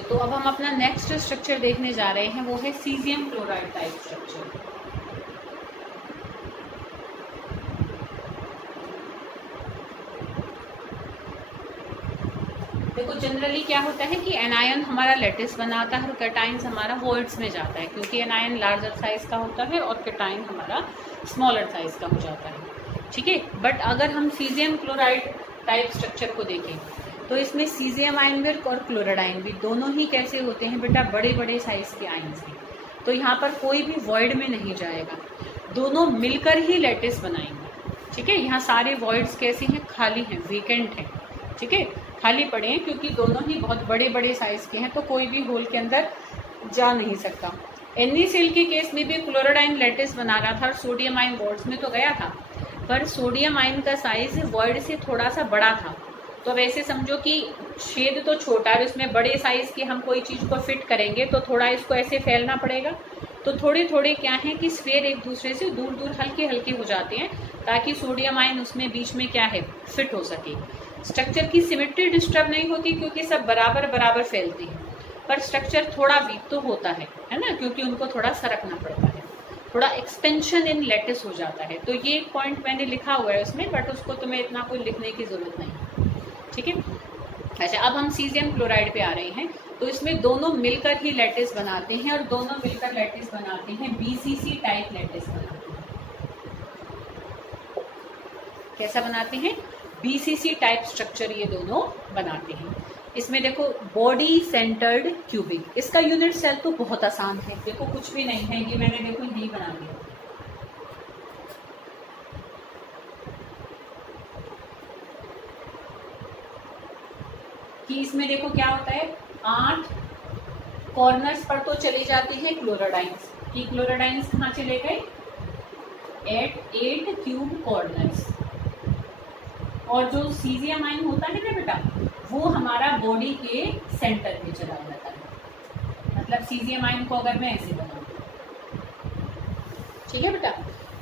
तो अब हम अपना नेक्स्ट स्ट्रक्चर देखने जा रहे हैं, वो है सीजियम क्लोराइड टाइप स्ट्रक्चर। देखो जनरली क्या होता है कि एनायन हमारा लेटिस बनाता है और कैटाइन्स हमारा वॉइड्स में जाता है, क्योंकि एनायन लार्जर साइज का होता है और कैटाइन हमारा स्मॉलर साइज का हो जाता है। ठीक है, बट अगर हम सीजियम क्लोराइड टाइप स्ट्रक्चर को देखें तो इसमें सीजियम आयन भी और क्लोराइड आयन भी दोनों ही कैसे होते हैं बेटा, बड़े बड़े साइज के आयन्स हैं। तो यहाँ पर कोई भी वॉइड में नहीं जाएगा, दोनों मिलकर ही लेटिस बनाएंगे। ठीक है, यहाँ सारे वॉइड्स कैसे हैं, खाली हैं, वेकेंट हैं। ठीक है, खाली पड़े हैं क्योंकि दोनों ही बहुत बड़े बड़े साइज के हैं, तो कोई भी होल के अंदर जा नहीं सकता। NaCl के केस में भी क्लोराइड लेटिस बना रहा था और सोडियम आयन वॉइड्स में तो गया था, पर सोडियम आयन का साइज वॉइड से थोड़ा सा बड़ा था। तो अब ऐसे समझो कि छेद तो छोटा है, इसमें बड़े साइज की हम कोई चीज को फिट करेंगे तो थोड़ा इसको ऐसे फैलना पड़ेगा। तो थोड़े थोड़े क्या है कि स्फीयर एक दूसरे से दूर दूर हल्के हल्के हो जाते हैं, ताकि सोडियम आयन उसमें बीच में क्या है, फिट हो सके। स्ट्रक्चर की सिमेट्री डिस्टर्ब नहीं होती क्योंकि सब बराबर बराबर फैलती है, पर स्ट्रक्चर थोड़ा वीक तो होता है ना, क्योंकि उनको थोड़ा सरकना पड़ता है, थोड़ा एक्सपेंशन इन लेटिस हो जाता है। तो ये एक पॉइंट मैंने लिखा हुआ है उसमें, बट उसको तुम्हें इतना कोई लिखने की जरूरत नहीं। ठीक है, अच्छा अब हम सीजियम क्लोराइड पे आ रहे हैं। तो इसमें दोनों मिलकर ही लेटिस बनाते हैं और दोनों मिलकर लेटिस बनाते हैं BCC टाइप लेटिस बनाते हैं। कैसा बनाते हैं, BCC टाइप स्ट्रक्चर ये दोनों बनाते हैं। इसमें देखो बॉडी सेंटर्ड क्यूबिक, इसका यूनिट सेल तो बहुत आसान है, देखो कुछ भी नहीं है, ये मैंने देखो यही बना दिया। कि इसमें देखो क्या होता है, 8 कॉर्नर्स पर तो चले जाते हैं क्लोराडाइंस, कि क्लोराडाइंस कहाँ चले गए, एट 8 क्यूब कॉर्नर्स। और जो सीजियम आयन होता है ना बेटा, वो हमारा बॉडी के सेंटर पे चला जाता है। मतलब सीजियम आयन को अगर मैं ऐसे बनाऊं, ठीक है बेटा,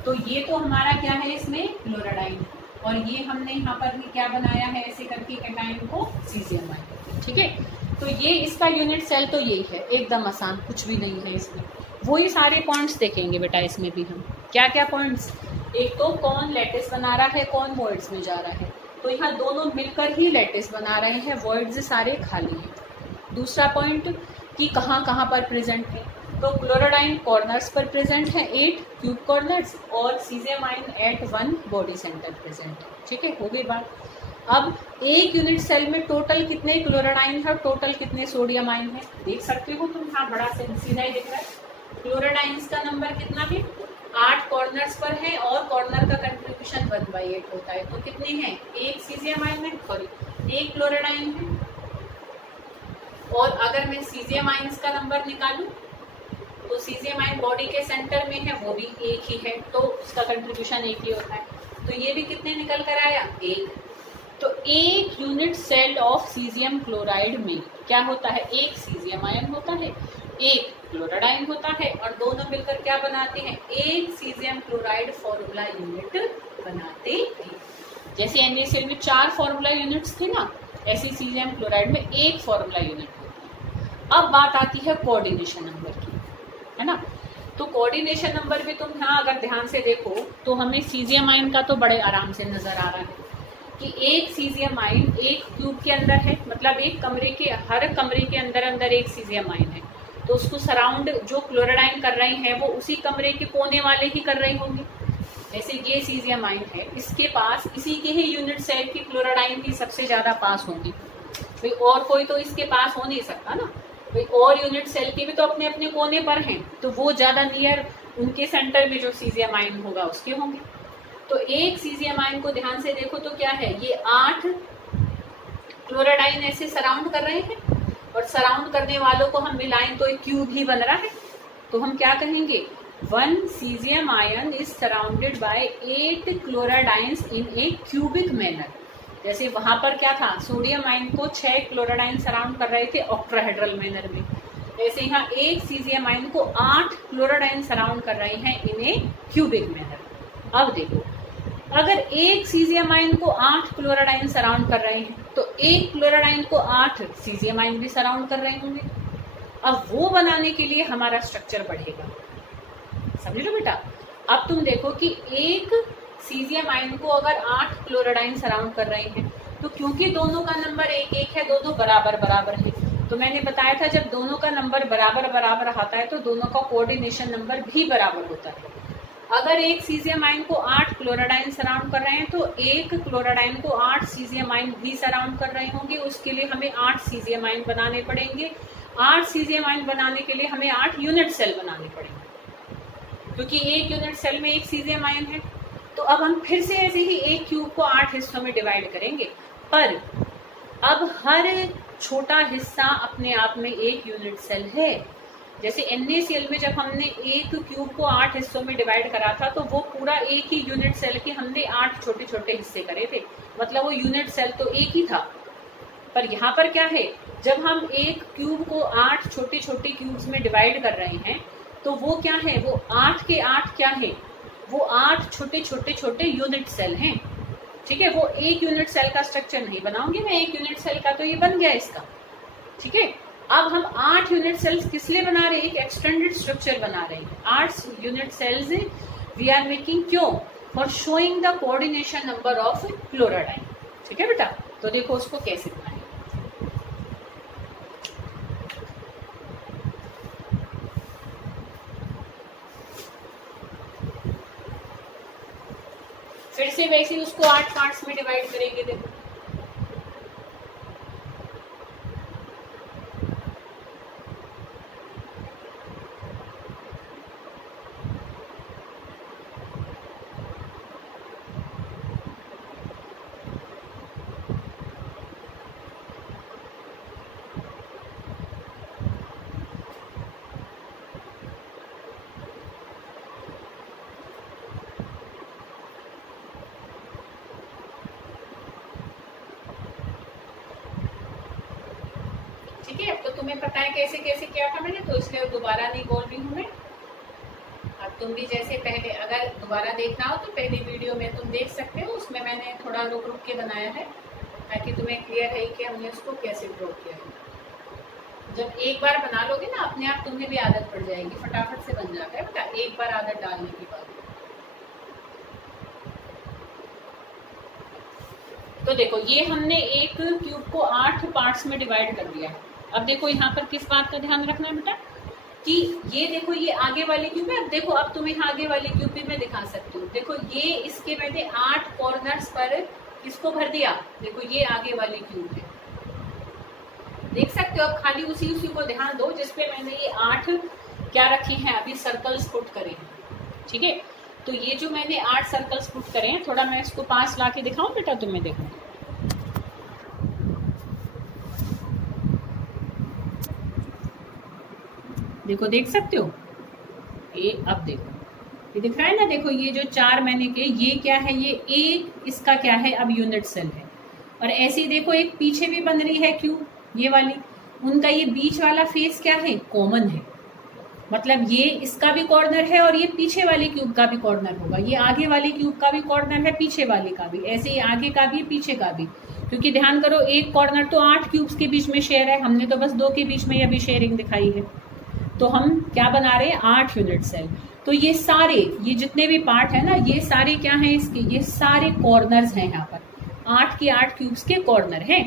तो ये तो हमारा क्या है इसमें क्लोराडाइन, और ये हमने यहाँ पर भी क्या बनाया है ऐसे करके कैटाइन को सीजियम आयन। ठीक है, तो ये इसका यूनिट सेल तो यही है, एकदम आसान, कुछ भी नहीं है इसमें। वही सारे पॉइंट्स देखेंगे बेटा इसमें भी हम, क्या क्या पॉइंट्स, एक तो कौन लेटिस बना रहा है, कौन वॉइड्स में जा रहा है। तो यहाँ दोनों मिलकर ही लेटिस बना रहे हैं, वॉइड्स सारे खाली हैं। दूसरा पॉइंट कि कहाँ कहाँ पर प्रेजेंट है, तो क्लोराडाइन कॉर्नर्स पर प्रेजेंट है 8 क्यूब कॉर्नर्स, और caesium ion at 1 body centre present है। ठीक है, हो गई बात। अब एक यूनिट सेल में टोटल कितने क्लोराडाइन है, टोटल कितने सोडियम आयन है, देख सकते हो तुम, यहाँ बड़ा से सीधा ही दिख रहा है। क्लोराडाइंस का नंबर कितना है, 8 कॉर्नर्स पर है, और कॉर्नर का कंट्रीब्यूशन 1/8 होता है। तो कितने हैं, एक सीजियम आयन है, सॉरी एक क्लोराडाइन है। और अगर मैं सीजियम आयन्स का नंबर निकालूं तो सीजियम आयन बॉडी के सेंटर में है, वो भी एक ही है, तो उसका कंट्रीब्यूशन एक ही होता है। तो ये भी कितने निकल कर आया, एक। तो एक unit cell of caesium chloride में क्या होता है, एक सीजियम आयन होता है, एक क्लोराडाइन होता है, और दोनों मिलकर क्या बनाते हैं, एक सीजियम क्लोराइड फॉर्मूला यूनिट बनाते हैं। जैसे NaCl में 4 फॉर्मूला यूनिट्स थे ना, ऐसे सीजियम क्लोराइड में एक फॉर्मूला यूनिट होता है। अब बात आती है कोऑर्डिनेशन नंबर की, है ना। तो कोऑर्डिनेशन नंबर भी तुम यहाँ अगर ध्यान से देखो तो हमें सीजियम आयन का तो बड़े आराम से नजर आ रहा है कि एक सीजियम आयन एक क्यूब के अंदर है, मतलब एक कमरे के, हर कमरे के अंदर अंदर एक सीजियम आयन है, तो उसको सराउंड जो क्लोराडाइन कर रही है वो उसी कमरे के कोने वाले ही कर रही होंगी। जैसे ये सीजियम आयन है, इसके पास इसी के ही यूनिट सेल की क्लोराडाइन ही सबसे ज्यादा पास होंगी, भाई और कोई तो इसके पास हो नहीं सकता ना, भाई और यूनिट सेल के भी तो अपने अपने कोने पर हैं, तो वो ज्यादा नियर उनके सेंटर में जो सीजियम आयन होगा उसके होंगे। तो एक सीजियम आयन को ध्यान से देखो तो क्या है, ये 8 क्लोराडाइन ऐसे सराउंड कर रहे हैं, और सराउंड करने वालों को हम मिलाएं तो एक क्यूब ही बन रहा है। तो हम क्या कहेंगे, 1 caesium ion is surrounded by 8 chloride ions in a cubic manner. जैसे वहां पर क्या था, सोडियम आयन को 6 क्लोराडाइन सराउंड कर रहे थे ऑक्टाहेड्रल मैनर में, ऐसे यहाँ एक सीजियम आयन को 8 क्लोराडाइन सराउंड कर रहे हैं इन ए क्यूबिक मैनर। अब देखो अगर एक सीजियमाइन को 8 क्लोराडाइन सराउंड कर रहे हैं तो एक क्लोराडाइन को 8 सीजियमाइन भी सराउंड कर रहे होंगे। अब वो बनाने के लिए हमारा स्ट्रक्चर बढ़ेगा, समझ लो बेटा। अब तुम देखो कि एक सीजियमाइन को अगर 8 क्लोराडाइन सराउंड कर रहे हैं तो क्योंकि दोनों का नंबर एक एक है, दोनों बराबर बराबर है, तो मैंने बताया था जब दोनों का नंबर बराबर बराबर आता है तो दोनों का कोऑर्डिनेशन नंबर भी बराबर होता है। अगर एक सीजियमाइन को 8 क्लोराडाइन सराउंड कर रहे हैं तो एक क्लोराडाइन को 8 सीजियमाइन भी सराउंड कर रहे होंगे। उसके लिए हमें 8 सीजियमाइन बनाने पड़ेंगे। 8 सीजियमाइन बनाने के लिए हमें 8 यूनिट सेल बनाने पड़ेंगे, क्योंकि एक यूनिट सेल में एक सीजियमाइन है। तो अब हम फिर से ऐसे ही एक क्यूब को 8 हिस्सों में डिवाइड करेंगे, पर अब हर छोटा हिस्सा अपने आप में एक यूनिट सेल है। जैसे NaCl में जब हमने एक क्यूब को 8 हिस्सों में डिवाइड करा था तो वो पूरा एक ही यूनिट सेल के हमने 8 छोटे छोटे हिस्से करे थे, मतलब वो यूनिट सेल तो एक ही था। पर यहाँ पर क्या है, जब हम एक क्यूब को 8 छोटे छोटे क्यूब्स में डिवाइड कर रहे हैं तो वो क्या है, वो 8 के 8 क्या है, वो 8 छोटे छोटे छोटे यूनिट सेल हैं। ठीक है, वो एक यूनिट सेल का स्ट्रक्चर नहीं बनाऊंगी मैं, एक यूनिट सेल का तो ये बन गया इसका। ठीक है, अब हम 8 यूनिट सेल्स किस लिए बना रहे हैं, एक एक्सटेंडेड स्ट्रक्चर बना रहे हैं। 8 unit cells we are making, क्यों, for showing the coordination number of chloride ion. ठीक है बेटा, तो देखो उसको कैसे बनाएं। फिर से वैसे ही उसको 8 पार्ट्स में डिवाइड करेंगे। देखो अब तो तुम्हें पता है कैसे कैसे किया था मैंने, तो इसलिए दोबारा नहीं बोल रही हूँ मैं। अब तुम भी जैसे पहले, अगर दोबारा देखना हो तो पहली वीडियो में तुम देख सकते हो, उसमें मैंने थोड़ा रुक रुक के बनाया है ताकि तुम्हें क्लियर है कि हमने उसको कैसे ड्रॉ किया है। जब एक बार बना लोगे ना, अपने आप तुम्हें भी आदत पड़ जाएगी, फटाफट से बन जाता है बेटा, एक बार आदत डालने के बाद। तो देखो ये हमने एक क्यूब को 8 पार्ट्स में डिवाइड कर दिया। अब देखो यहाँ पर किस बात का ध्यान रखना है बेटा, कि ये देखो ये आगे वाली क्यूब है। अब देखो, अब तुम्हें आगे वाली क्यूब भी मैं दिखा सकती हूँ। देखो ये इसके मैंने 8 कॉर्नर्स पर इसको भर दिया। देखो ये आगे वाली क्यूब है, देख सकते हो। अब खाली उसी को ध्यान दो जिसपे मैंने ये 8 क्या रखी है, अभी सर्कल्स पुट करे। ठीक है, तो ये जो मैंने 8 सर्कल्स पुट करे हैं, थोड़ा मैं इसको पास ला के दिखाऊं बेटा तुम्हें। देखो देखो, देख सकते हो ये। अब देखो ये दिख रहा है ना, देखो ये जो 4 मैंने के, ये क्या है, ये एक इसका क्या है, अब यूनिट सेल है। और ऐसे ही देखो एक पीछे भी बन रही है क्यूब, ये वाली, उनका ये बीच वाला फेस क्या है, कॉमन है। मतलब ये इसका भी कॉर्नर है और ये पीछे वाली क्यूब का भी कॉर्नर होगा। ये आगे वाली क्यूब का भी कॉर्नर है, पीछे वाली का भी, ऐसे ही आगे का भी पीछे का भी। क्योंकि ध्यान करो एक कॉर्नर तो 8 क्यूब्स के बीच में शेयर है, हमने तो बस 2 के बीच में अभी शेयरिंग दिखाई है। तो हम क्या बना रहे हैं, 8 यूनिट सेल। तो ये सारे, ये जितने भी पार्ट है ना, ये सारे क्या हैं इसके, ये सारे कॉर्नर्स हैं। यहाँ पर 8 के 8 क्यूब्स के कॉर्नर हैं।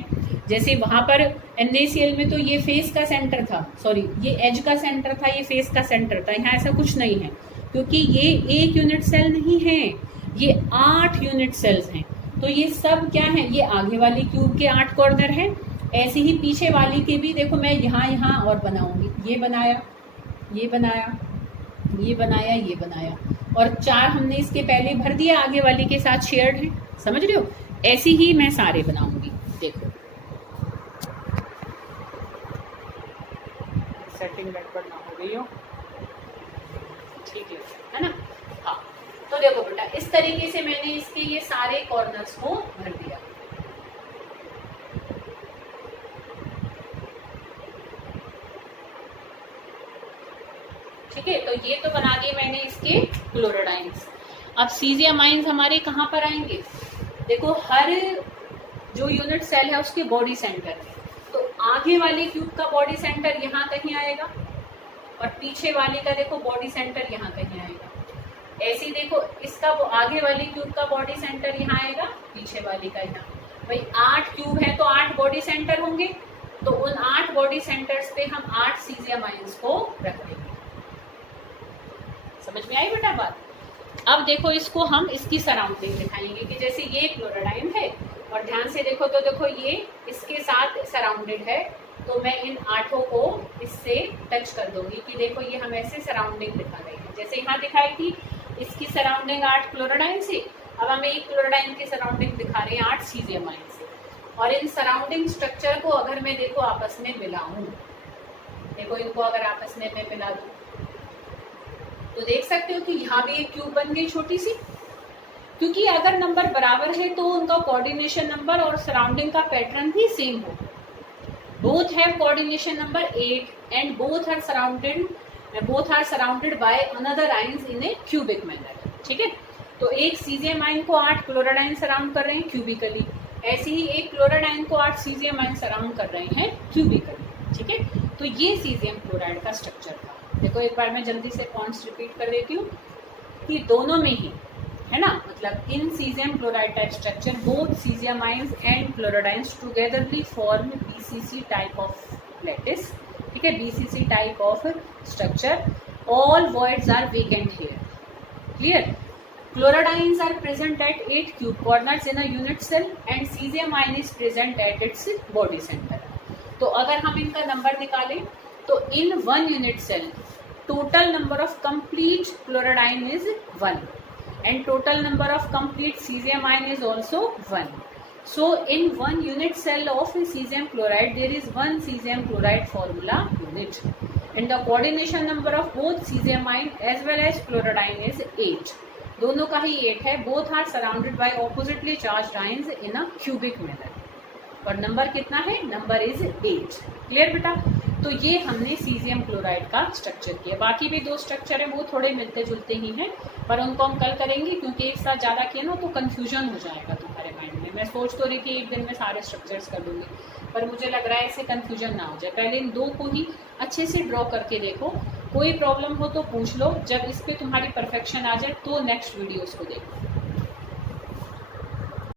जैसे वहां पर NaCl में तो ये फेस का सेंटर था, सॉरी ये एज का सेंटर था, ये फेस का सेंटर था। यहाँ ऐसा कुछ नहीं है, क्योंकि ये एक यूनिट सेल नहीं है, ये 8 यूनिट सेल्स हैं। तो ये सब क्या है, ये आगे वाली क्यूब के 8 कॉर्नर हैं। ऐसे ही पीछे वाली के भी देखो, मैं यहाँ और बनाऊंगी। ये बनाया, ये बनाया, ये बनाया, ये बनाया, और 4 हमने इसके पहले भर दिया, आगे वाली के साथ शेयर्ड है। समझ रहे हो, ऐसे ही मैं सारे बनाऊंगी। देखो सेटिंग गड़बड़ ना हो गई हो, ठीक है ना। हाँ, तो देखो बेटा इस तरीके से मैंने इसके ये सारे कॉर्नर्स को भर दिया। ठीक है, तो ये तो बना दिए मैंने इसके क्लोराडाइन्स। अब सीजियम आयंस हमारे कहाँ पर आएंगे? देखो हर जो यूनिट सेल है उसके बॉडी सेंटर में, तो आगे वाले क्यूब का बॉडी सेंटर यहाँ कहीं आएगा और पीछे वाले का देखो बॉडी सेंटर यहाँ कहीं आएगा। ऐसे ही देखो इसका आगे वाले क्यूब का बॉडी सेंटर यहाँ आएगा, पीछे वाले का यहाँ। भाई 8 क्यूब है तो 8 बॉडी सेंटर होंगे, तो उन 8 बॉडी सेंटर्स पे हम 8 सीजियम आयंस को रख देंगे। समझ में आई बेटा बात? अब देखो इसको हम इसकी सराउंडिंग दिखाएंगे कि जैसे ये क्लोराडाइन है और ध्यान से देखो तो देखो ये इसके साथ सराउंडेड है, तो मैं इन 8 को इससे टच कर दूंगी कि देखो ये हम ऐसे सराउंडिंग दिखा रहे हैं। जैसे यहाँ दिखाई थी इसकी सराउंडिंग 8 क्लोराडाइन से, अब हमें एक क्लोराडाइन की सराउंडिंग दिखा रहे हैं 8 सीजियम आयन से। और इन सराउंडिंग स्ट्रक्चर को अगर मैं देखो आपस में मिलाऊं, देखो इनको अगर आपस में मैं मिला दूं तो देख सकते हो कि यहाँ भी एक क्यूब बन गई छोटी सी, क्योंकि अगर नंबर बराबर है तो उनका कोऑर्डिनेशन नंबर और सराउंडिंग का पैटर्न भी सेम हो। Both have coordination number 8 and both are surrounded by another ions in a cubic manner. ठीक है, तो एक सीजियम आयन को 8 क्लोराडाइन सराउंड कर रहे हैं क्यूबिकली, ऐसे ही एक क्लोराडाइन को 8 सीजियम आयन सराउंड कर रहे हैं क्यूबिकली। ठीक है, तो ये सीजियम क्लोराइड का स्ट्रक्चर था। देखो एक बार मैं जल्दी से पॉइंट्स रिपीट कर देती हूँ कि दोनों में ही है ना, मतलब in caesium chloride type structure both caesium ions and chloride ions togetherly form BCC type of lattice. ठीक है, BCC type of structure, all voids are vacant here. Clear? Chlorodynes are present at 8 cube corners in a unit cell and cesium ion is present at its body center. तो अगर हम इनका number निकालें तो in one unit cell total number of complete chlorodyne is 1 and total number of complete cesium ion is also 1. So in one unit cell of cesium chloride there is one cesium chloride formula unit and the coordination number of both cesium ion as well as chlorodyne is 8. दोनों का ही 8 है। both are surrounded by oppositely charged ions in a cubic manner और number कितना है? Number is 8। Clear बेटा? तो ये हमने सीजियम क्लोराइड का स्ट्रक्चर किया। बाकी भी 2 स्ट्रक्चर है वो थोड़े मिलते जुलते ही हैं, पर उनको हम कल करेंगे क्योंकि एक साथ ज़्यादा किया ना तो कंफ्यूजन हो जाएगा तुम्हारे माइंड में। मैं सोच तो रही थी एक दिन में सारे स्ट्रक्चर्स कर दूंगी, पर मुझे लग रहा है इससे कंफ्यूजन ना हो जाए। पहले इन 2 को ही अच्छे से ड्रॉ करके देखो, कोई प्रॉब्लम हो तो पूछ लो, जब इस पर तुम्हारी परफेक्शन आ जाए तो नेक्स्ट वीडियोज़ को देखो।